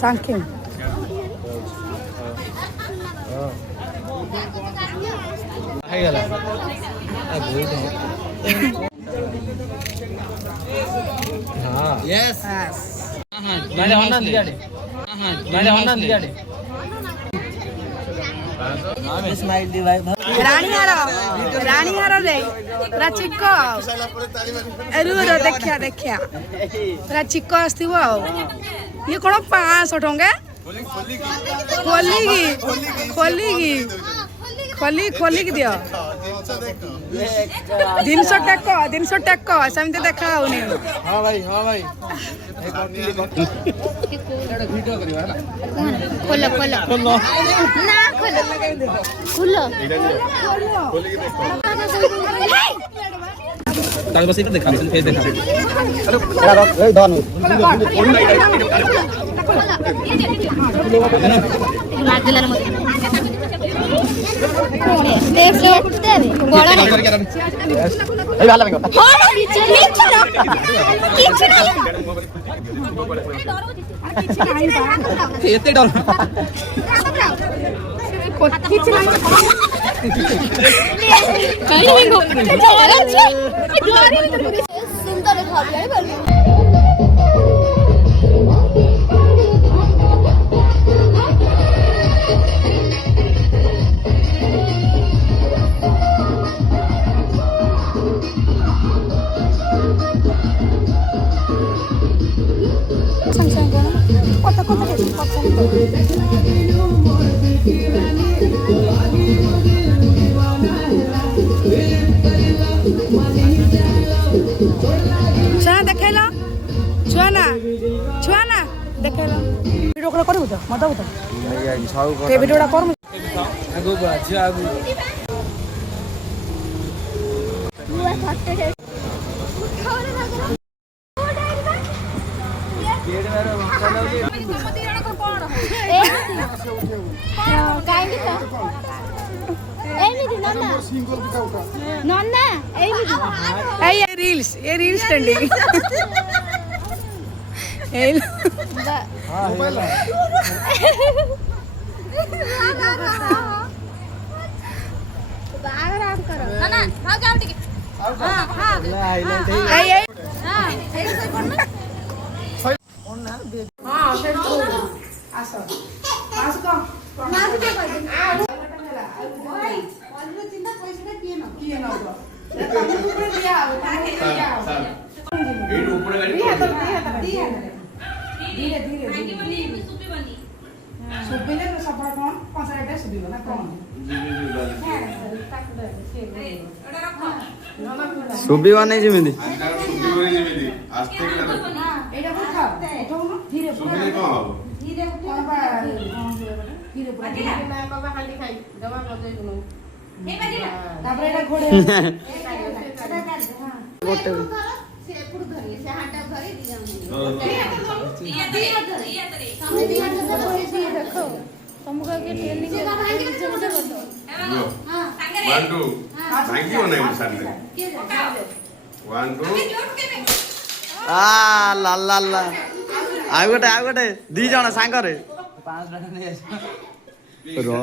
सांख्य राणीहार रे पूरा चिक्क देखिया देखिया पूरा चिक्क आसथिबो ये कौन 500 टंका खोलिकी दियो दिन टेक सेमती देखा होनी हाँ भाई खोलो ना खोलो ताकि बस इधर देखा फिर देखा देखला छुआना देखला वीडियो कॉल करू तो मत बता ए वीडियोटा कर आगो बाजी आगो रील्स ट्रेंडिंग सुबी वाने जिमिदी ला ला ला आ गोटे दी जण सांगरे 5 रो